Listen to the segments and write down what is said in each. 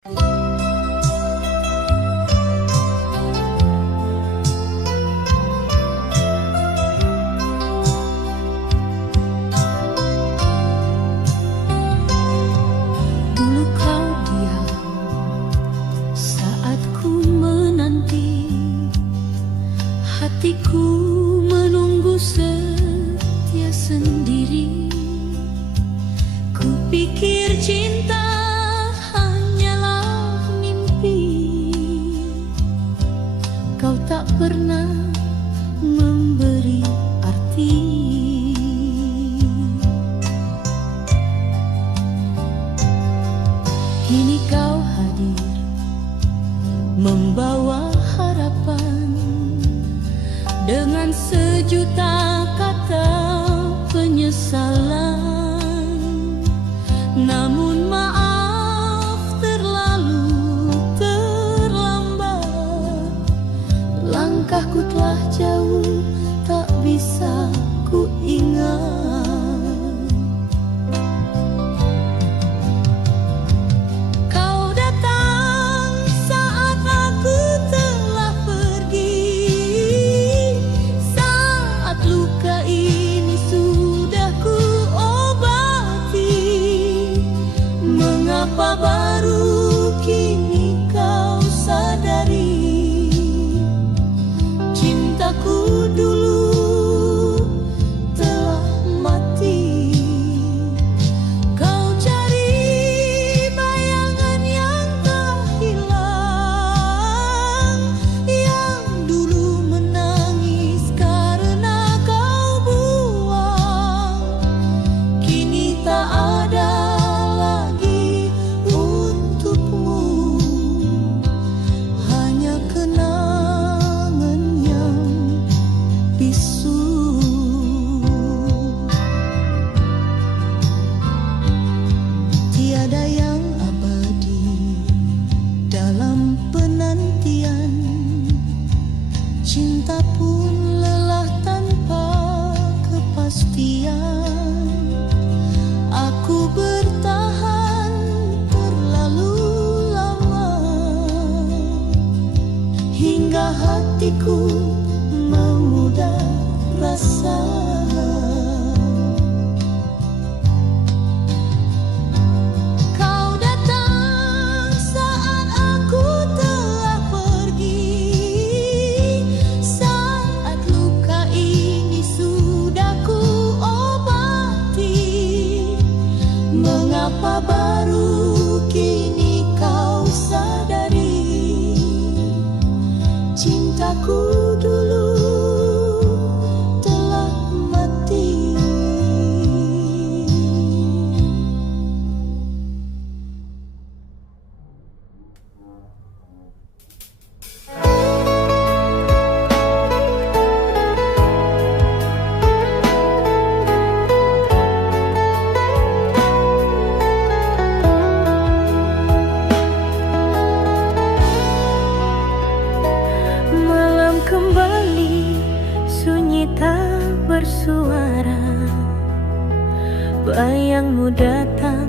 Dulu kau diam saat ku menanti, hatiku menunggu setia sendiri. Kupikir cinta hanyalah mimpi, kau tak pernah memberi arti. Kini kau hadir membawa harapan dengan sejuta kata penyesalan. Namun maaf terlalu terlambat, langkahku telah jauh tak bisa ku ingat. Kau datang saat aku telah pergi, saat luka ini sudah ku obati. Mengapa baru kini kau sadari cintaku dulu telah mati? Kau cari bayangan yang telah hilang, yang dulu menangis karena kau buang. Kini tak ada lagi untukmu, hanya kenangan yang bisu. Tiada yang abadi dalam penantian, cinta pun lelah tanpa kepastian. Aku bertahan terlalu lama, hingga hatiku memudar rasa. Kau datang saat aku telah pergi, saat luka ini sudah ku obati. Mengapa baru kini kau sadari cintaku dulu telah mati? Malam kembali sunyi tak bersuara, bayangmu datang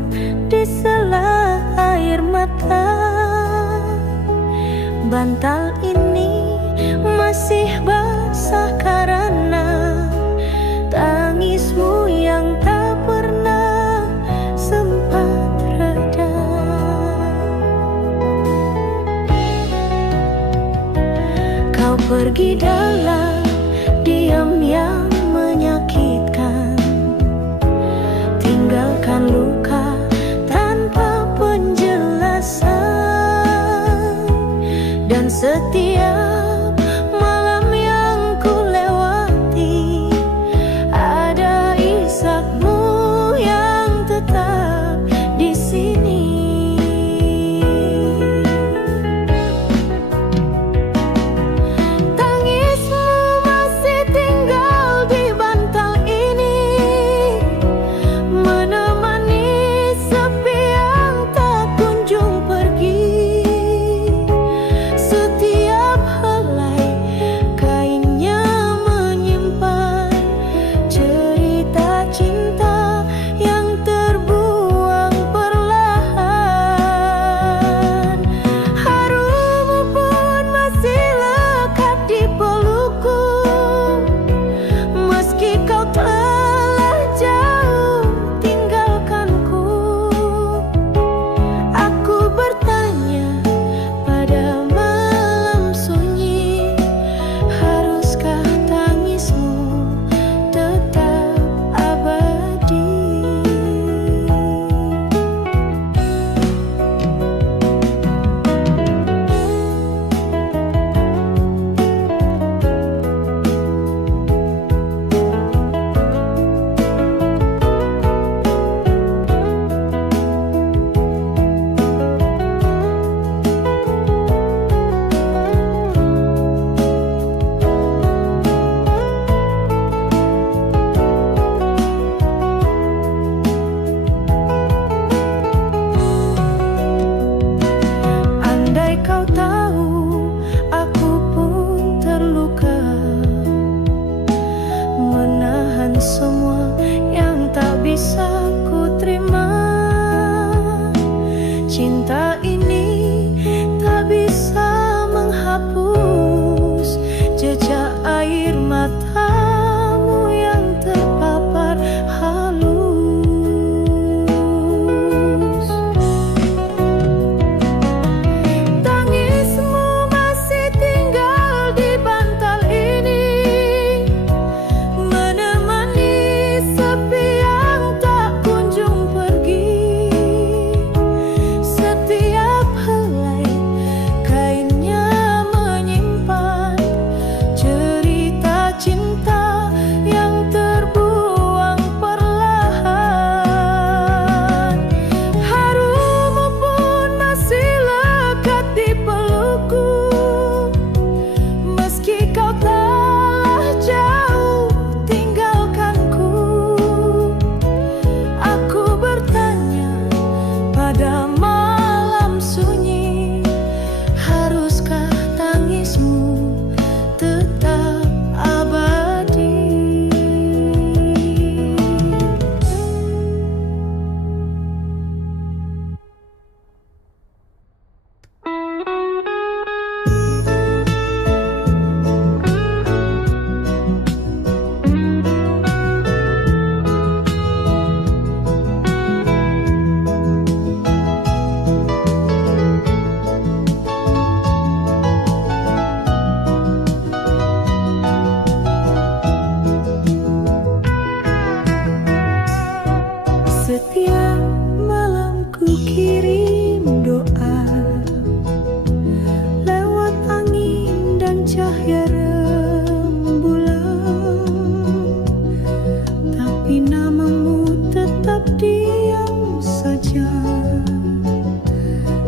di sela air mata. Bantal ini masih basah karena tangismu yang tak pernah sempat reda. Kau pergi dalam diam yang menyakitkan, tinggalkan luka tanpa penjelasan. Dan setiap malam yang ku lewati, ada isakmu yang tetap di sini. Tangismu masih tinggal di bantal ini, menemani sepi yang tak kunjung pergi. Setiap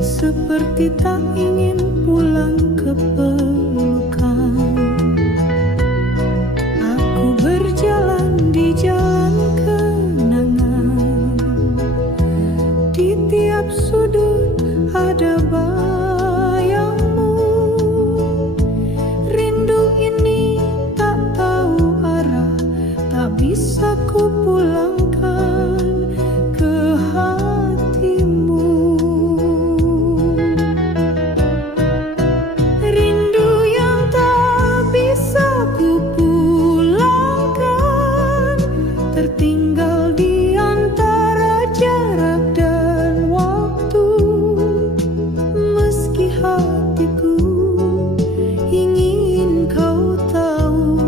seperti tak ingin pulang ke pelukan. Aku berjalan di jalan kenangan, di tiap sudut ada bayangmu. Rindu ini tak tahu arah, tak bisa ku pulangkan ke hatimu. Rindu yang tak bisa ku pulangkan, tertinggal di antara jarak dan waktu. Meski hatiku ingin kau tahu,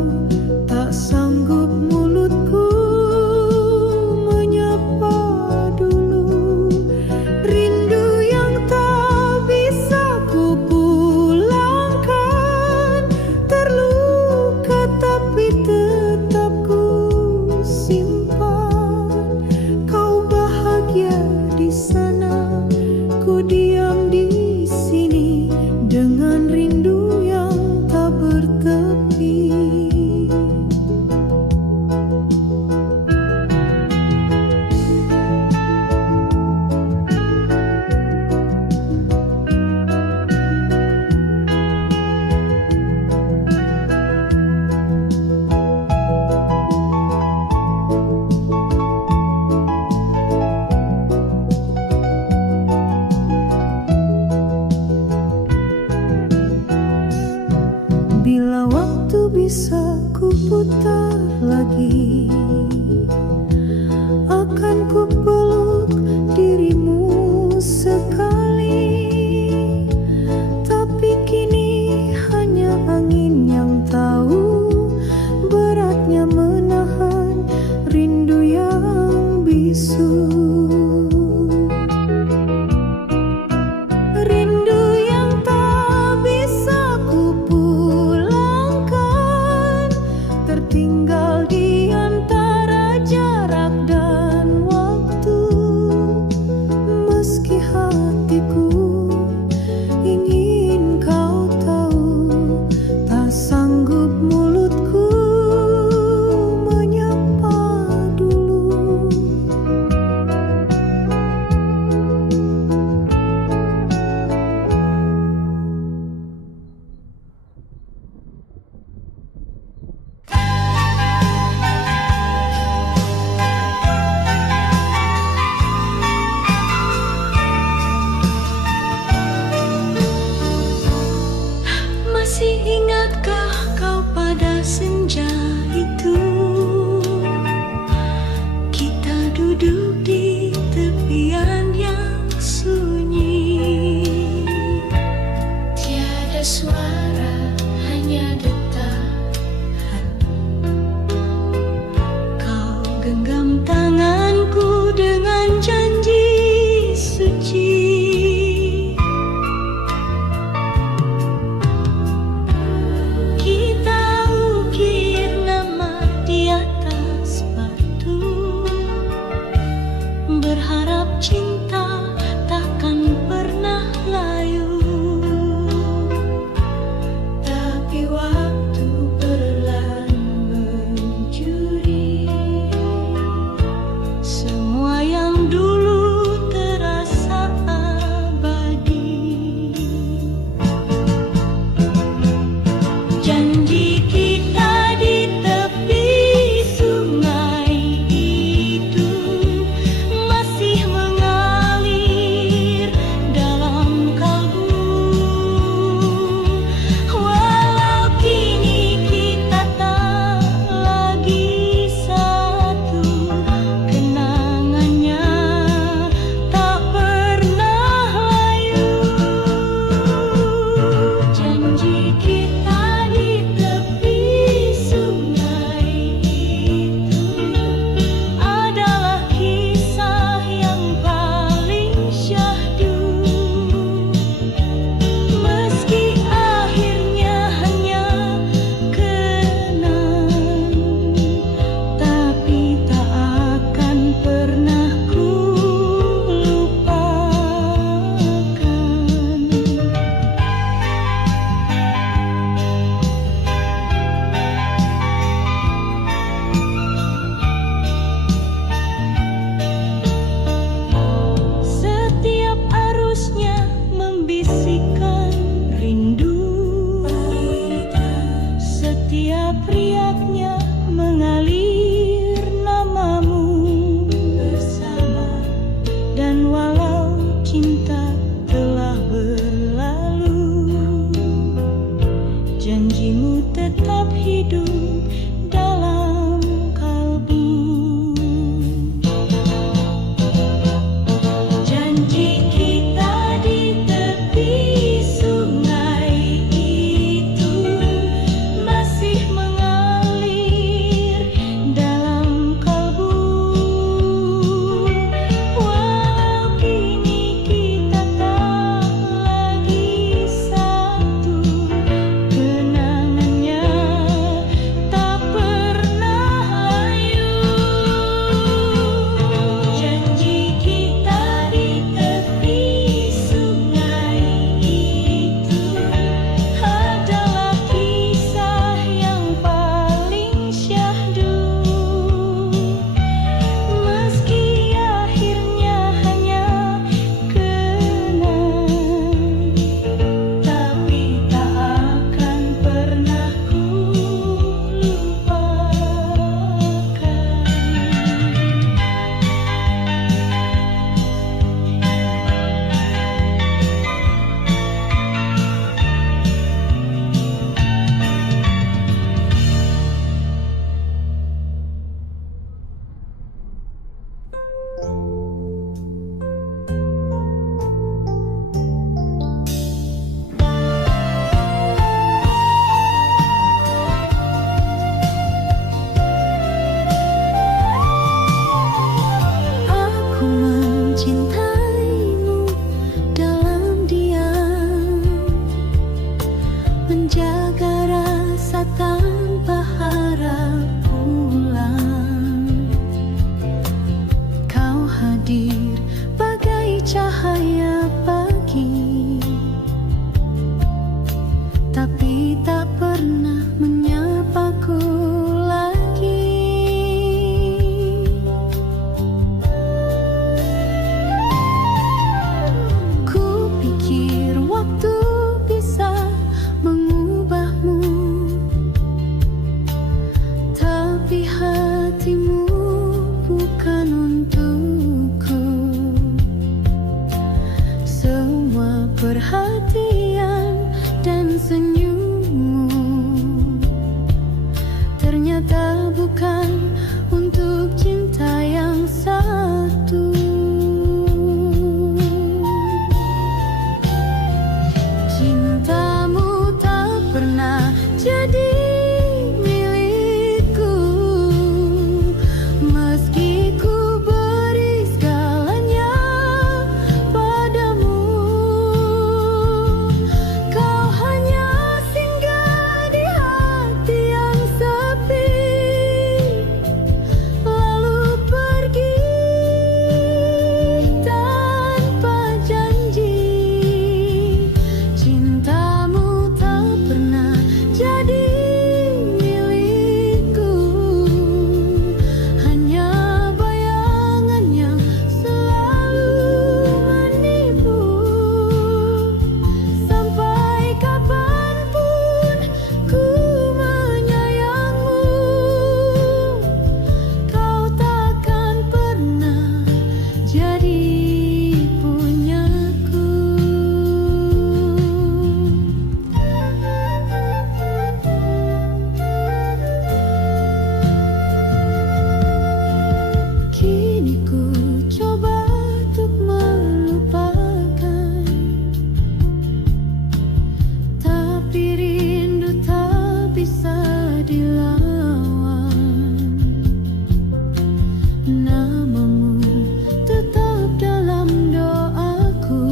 tak sanggup mulutku menyapa dulu. Rindu yang tak bisa ku pulangkan, terluka tapi tetap ku simpan. Kau bahagia di sana, ku diam di sini dengan rindu yang tak bertepi. Bila waktu bisa ku putar lagi, akan ku peluk dirimu sekali. Tapi kini hanya angin yang tahu beratnya menahan rindu yang bisu. Rindu yang tak bisa ku pulangkan, tertinggal di antara perhatian dan senyummu ternyata bukan untuk cinta yang satu. Cintamu tak pernah jadi milikku, meski ku beri segalanya padamu. Kau hanya singgah di hati yang sepi, lalu pergi tanpa janji. Cintamu tak pernah jadi milikku, hanya bayangan yang selalu menipu. Sampai kapanpun ku menyayangmu, kau takkan pernah jadi punyaku. Kini ku coba untuk melupakan, tapi rindu tak bisa dilawan. Namamu tetap dalam doaku,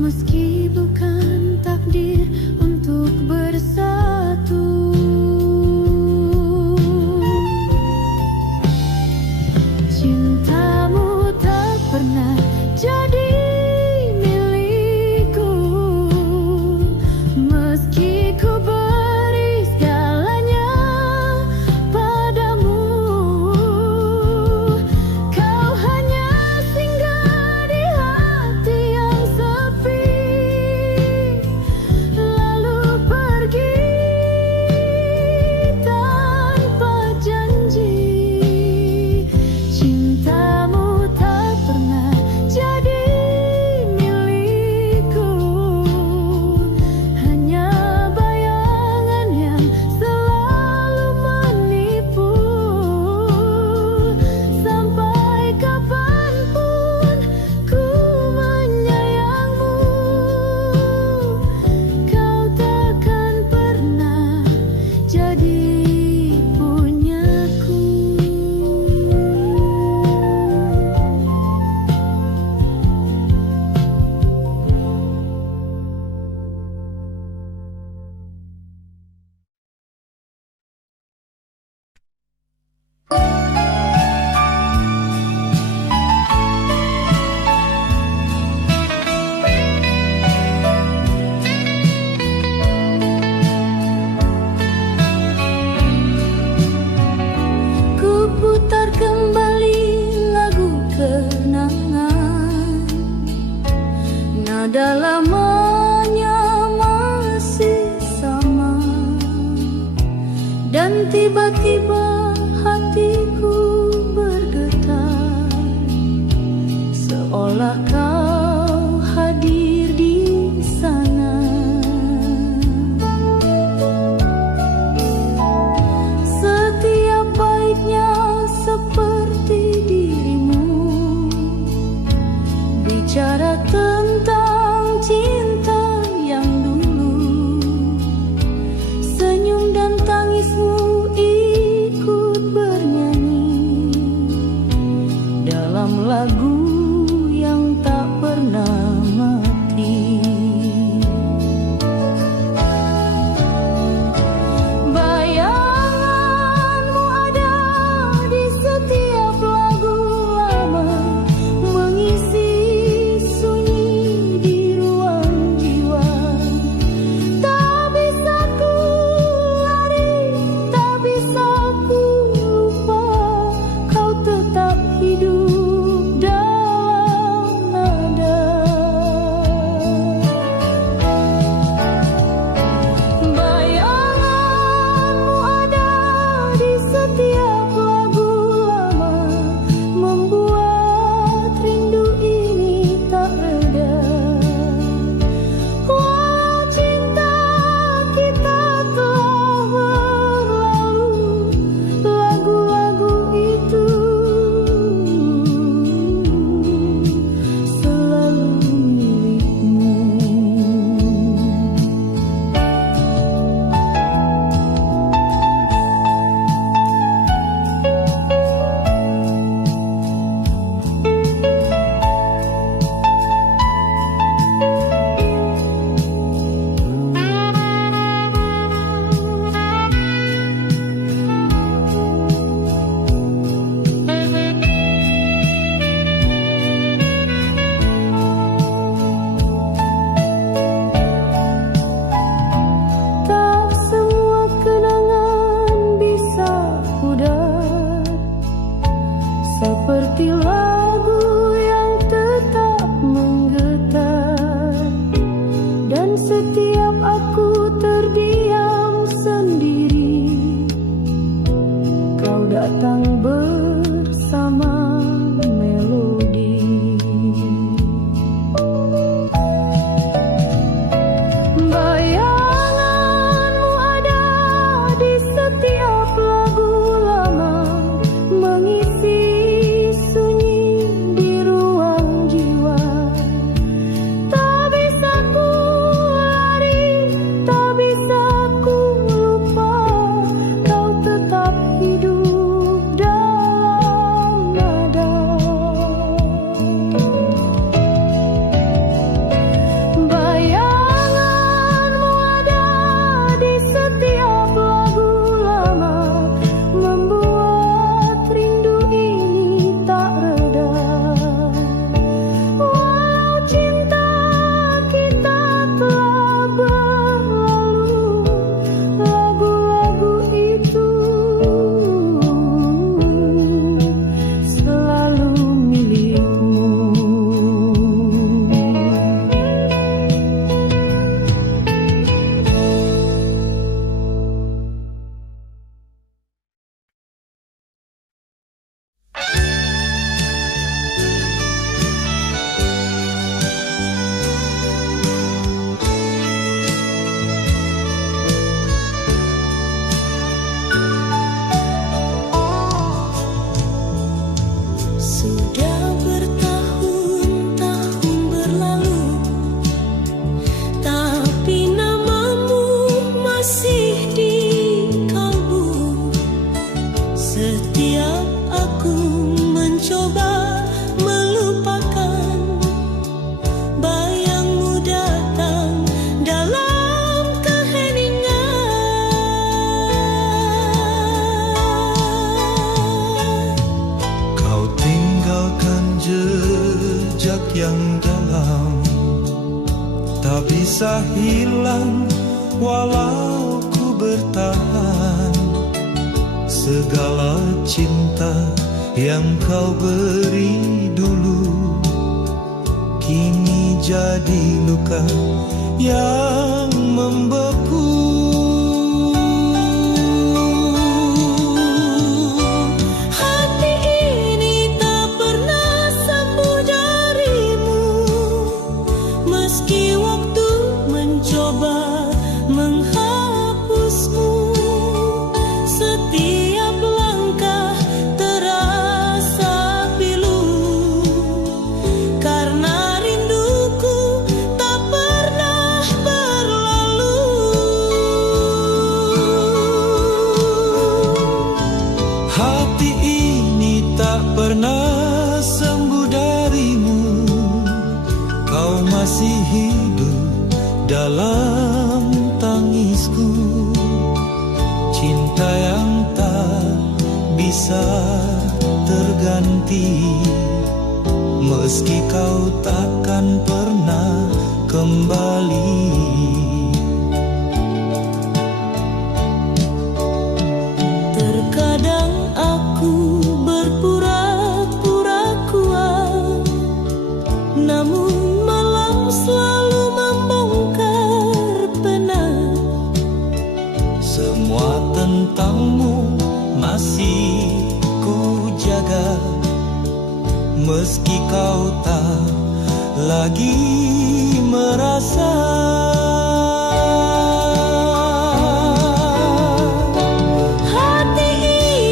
meski bukan takdir untuk bersatu. Cintamu tak pernah jadi milikku, meski ku beri segalanya padamu. Kau hanya singgah di hati yang sepi, lalu pergi tanpa janji. Cintamu tak pernah jadi milikku, hanya bayangan yang selalu menipu. Sampai kapanpun ku menyayangmu, kau takkan pernah jadi punyaku. Ku putar kembali lagu kenangan, nada lamanya masih sama, dan tiba-tiba hatiku bergetar, seolah kau hadir di sana. Setiap baiknya seperti dirimu, bicara tentang cinta yang dulu. Senyum dan tangismu ikut bernyanyi dalam lagu yang tak pernah mati. Bayanganmu ada di setiap lagu lama, mengisi sunyi tak bisa hilang walau ku bertahan. Segala cinta yang kau beri dulu kini jadi luka yang membeku. Hati ini tak pernah sembuh darimu, meski waktu mencoba menghapusmu. Setiap langkah terasa pilu, karena rinduku tak pernah berlalu. Hati ini tak pernah sembuh darimu, kau masih hidup dalam tangisku. Cinta yang tak bisa terganti, meski kau takkan pernah kembali. Terkadang aku berpura-pura kuat, namun malam selalu membongkar penat. Semua tentangmu masih ku jaga, meski kau tak lagi merasa. Hati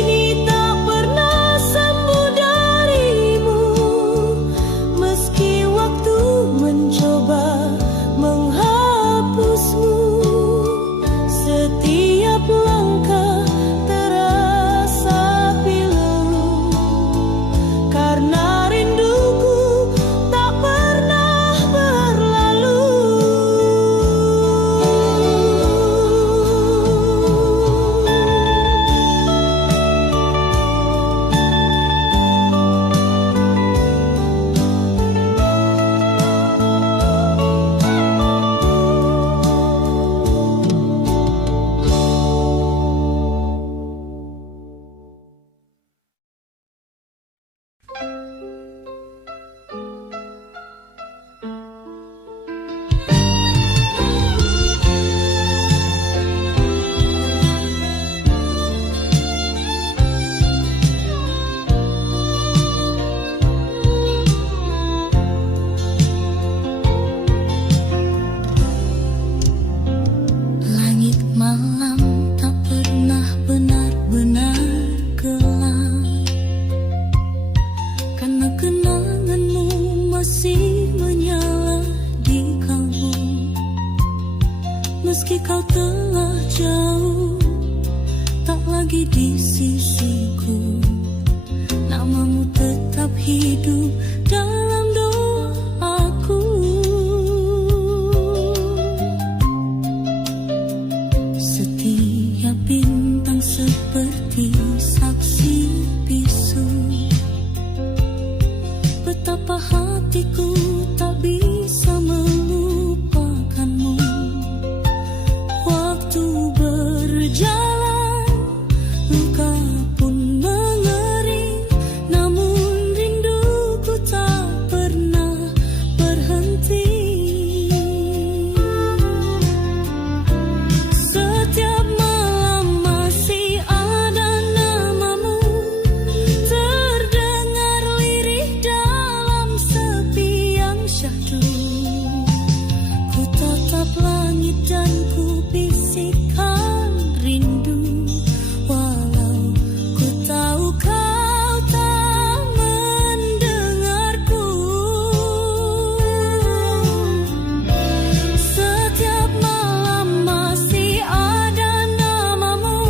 ini tak pernah sembuh darimu, meski waktu mencoba menghapusmu. Setiap langkah terasa pilu, karena rinduku tak pernah berlalu. Langit malam tak pernah benar-benar gelap, karena kenanganmu masih menyala di kalbu. Meski kau telah jauh, tak lagi di sisiku, namamu tetap hidup dalam doaku. Setiap bintang seperti saksi bisu, betapa hatiku tak bisa melupakanmu. Waktu berjalan, luka pun mengering, namun rinduku tak pernah berhenti. Setiap malam masih ada namamu, terdengar lirih dalam sepi yang syahdu. Ku tatap langit dan ku bisikkan rindu, walau ku tahu kau tak mendengarku. Setiap malam masih ada namamu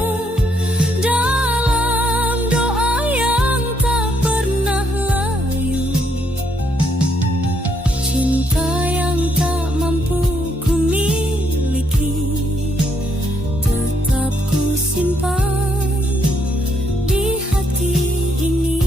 dalam doa yang tak pernah layu. Cinta yang tak mampu ku miliki, tetap ku simpan di hati ini.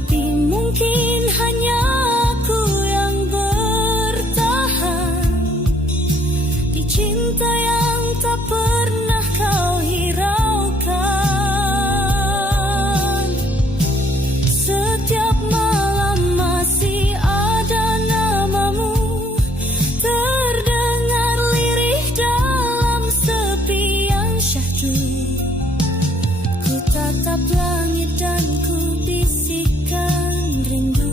Tapi mungkin hanya aku yang bertahan di cinta yang tak pernah kau hiraukan. Setiap malam masih ada namamu terdengar lirih dalam sepi yang syahdu. Ku tatap langit dan ku bisikan rindu,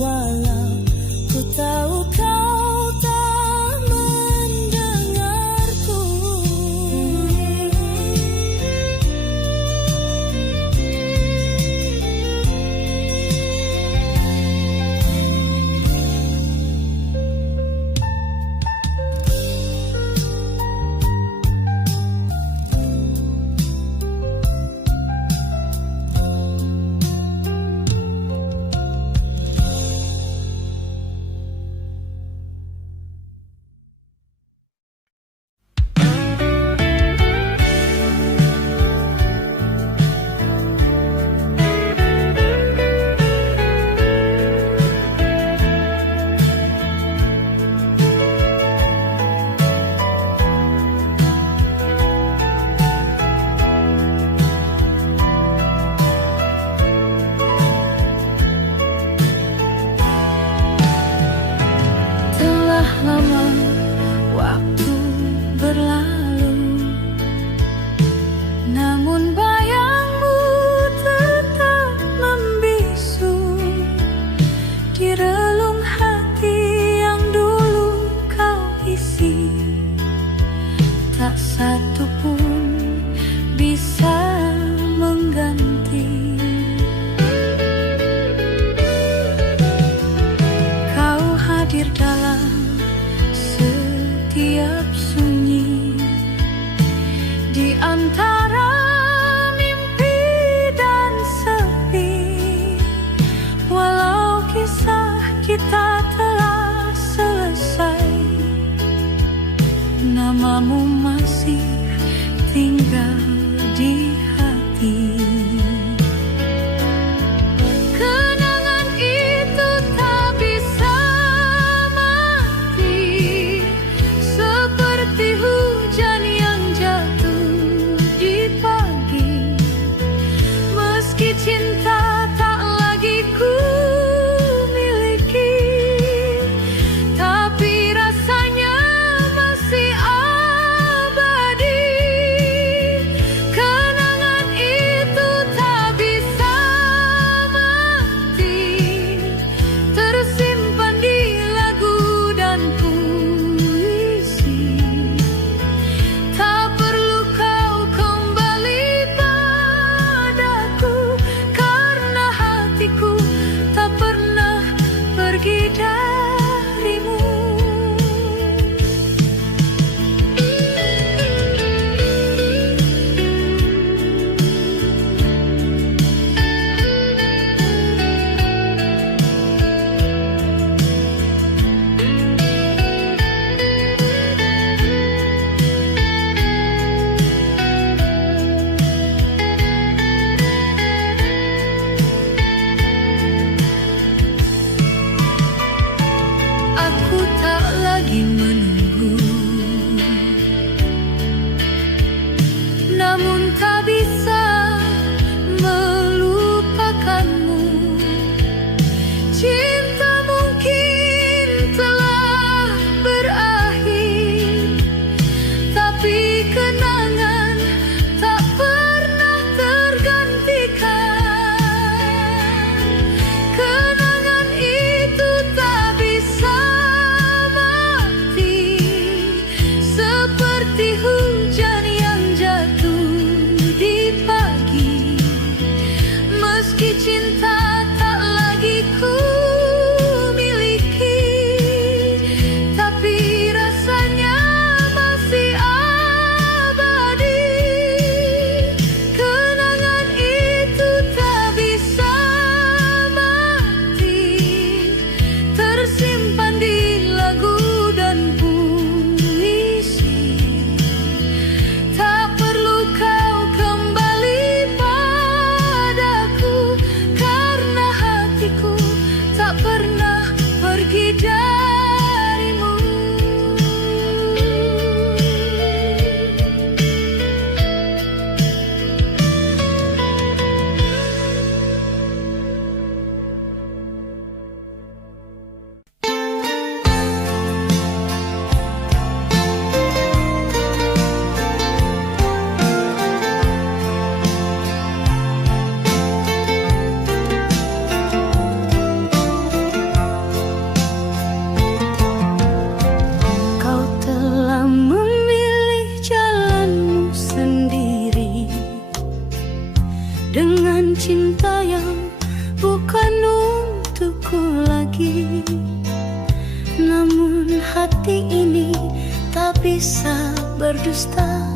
walau ku tahu kau tak mendengarku. Telah lama waktu berlalu, namun bayangmu tetap membisu di relung hati yang dulu kau isi. Tak satu pun bisa mengganti. Kau hadir dalam setiap sunyi di antara mimpi dan sepi. Walau kisah kita telah selesai, namamu masih tinggal di hati. Kenangan itu tak bisa mati, seperti hujan yang jatuh di pagi. Meski cinta tak lagi ku miliki, tapi rasanya masih abadi. Kenangan itu tak bisa mati, tersimpan di lagu dan puisi. Tak perlu kau kembali padaku, karena hatiku tak pernah pergi darimu. Aku tak lagi menunggu, namun tak bisa melupakanmu. Cinta mungkin telah berakhir, tapi kenangan tak pernah tergantikan. Kenangan itu tak bisa mati, seperti hujan yang jatuh di pagi. Meski cinta tak lagi ku miliki, tapi rasanya masih abadi. Kenangan itu tak bisa mati, tersimpan di lagu dan puisi. Tak perlu kau kembali padaku, karena bukan untukku lagi. Namun hati ini tak bisa berdusta,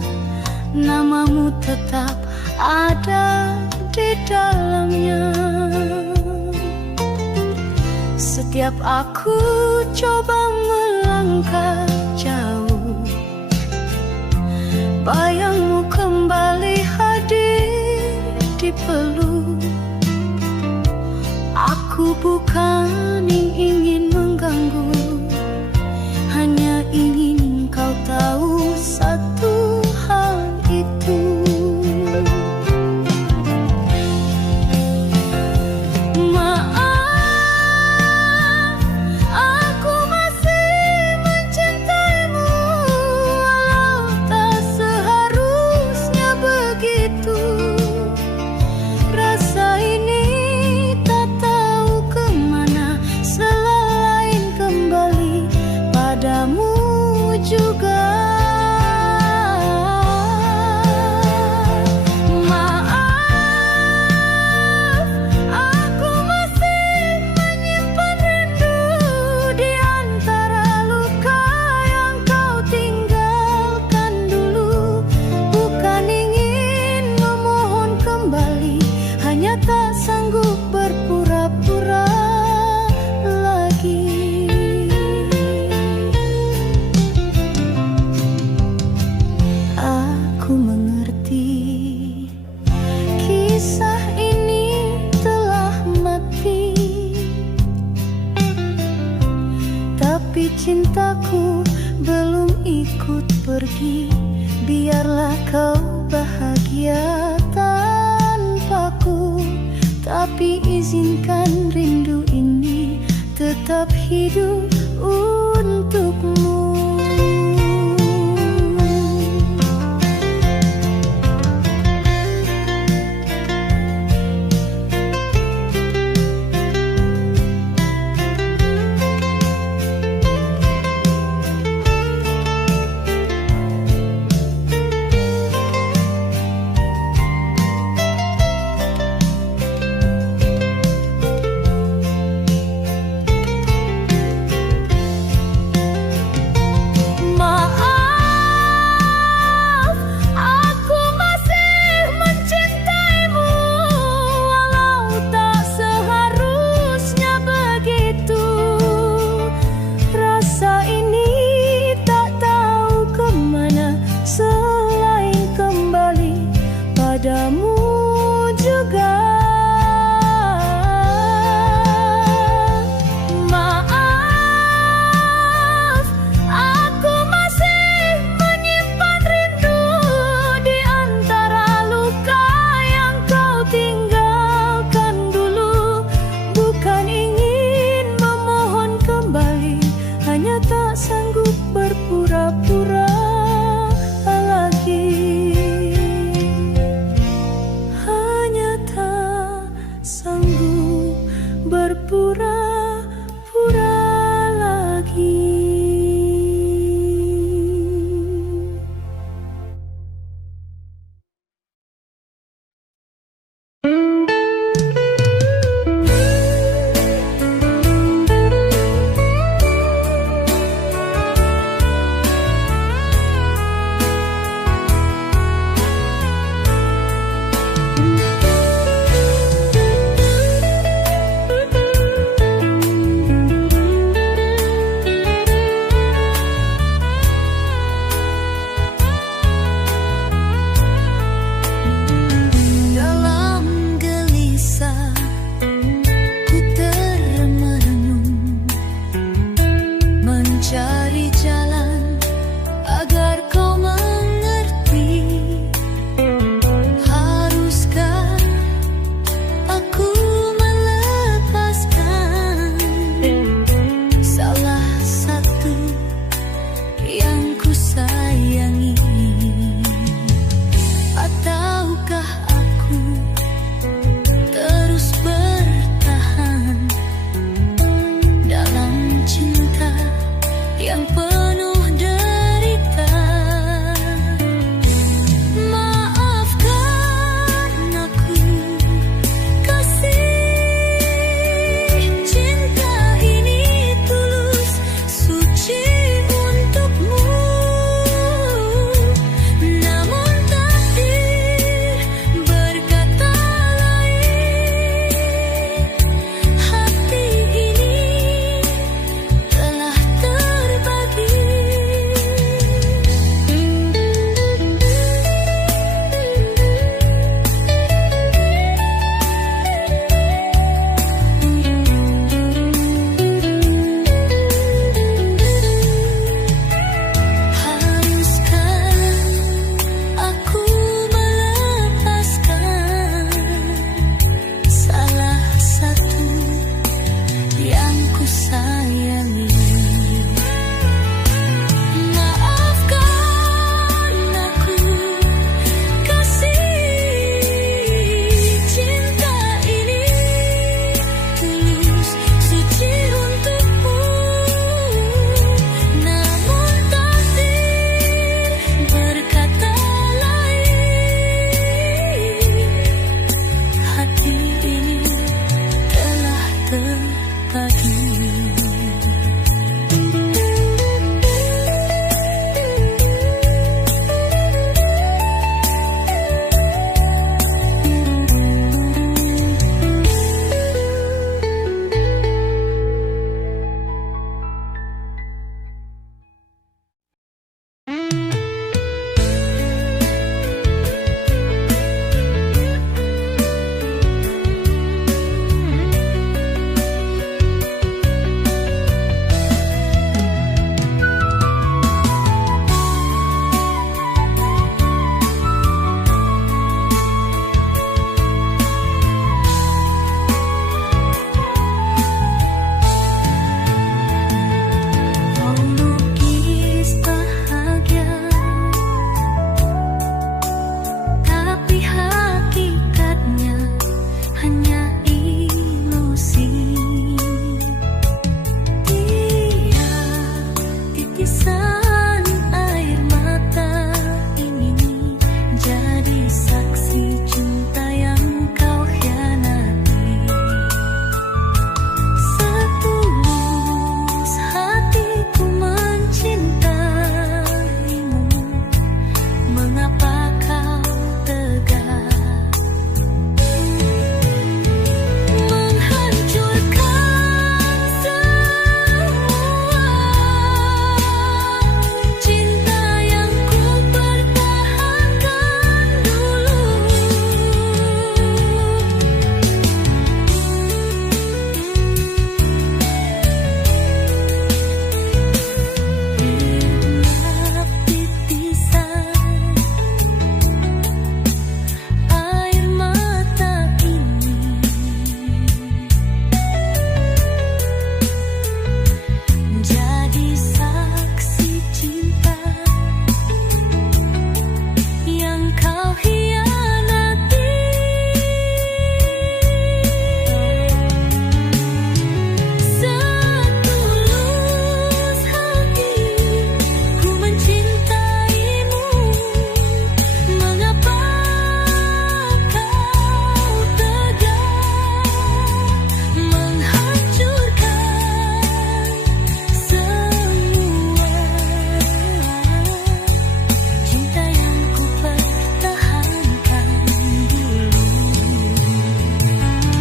namamu tetap ada di dalamnya. Setiap aku coba melangkah jauh, bayangmu kembali hadir di peluk. Aku bukan ingin mengganggu, hanya ingin kau tahu satu hal itu. Maaf, aku masih mencintaimu, walau tak seharusnya begitu. Rasa ini tak tahu kemana selain kembali padamu juga. Maaf, aku masih menyimpan rindu di antara luka yang kau tinggalkan dulu. Bukan ingin memohon kembali, hanya tak sanggup berpura-pura lagi. Aku mengerti kisah ini telah mati, tapi cintaku belum ikut pergi. Biarlah kau bahagia tanpaku, tapi izinkan rindu ini tetap hidup untukmu. Maaf, aku masih mencintaimu, walau tak seharusnya begitu. Rasa ini tak tahu kemana selain kembali padamu juga. Maaf, aku masih menyimpan rindu di antara luka yang kau tinggalkan dulu. Bukan ingin memohon kembali, hanya tak sanggup berpura-pura lagi. Hanya tak sanggup berpura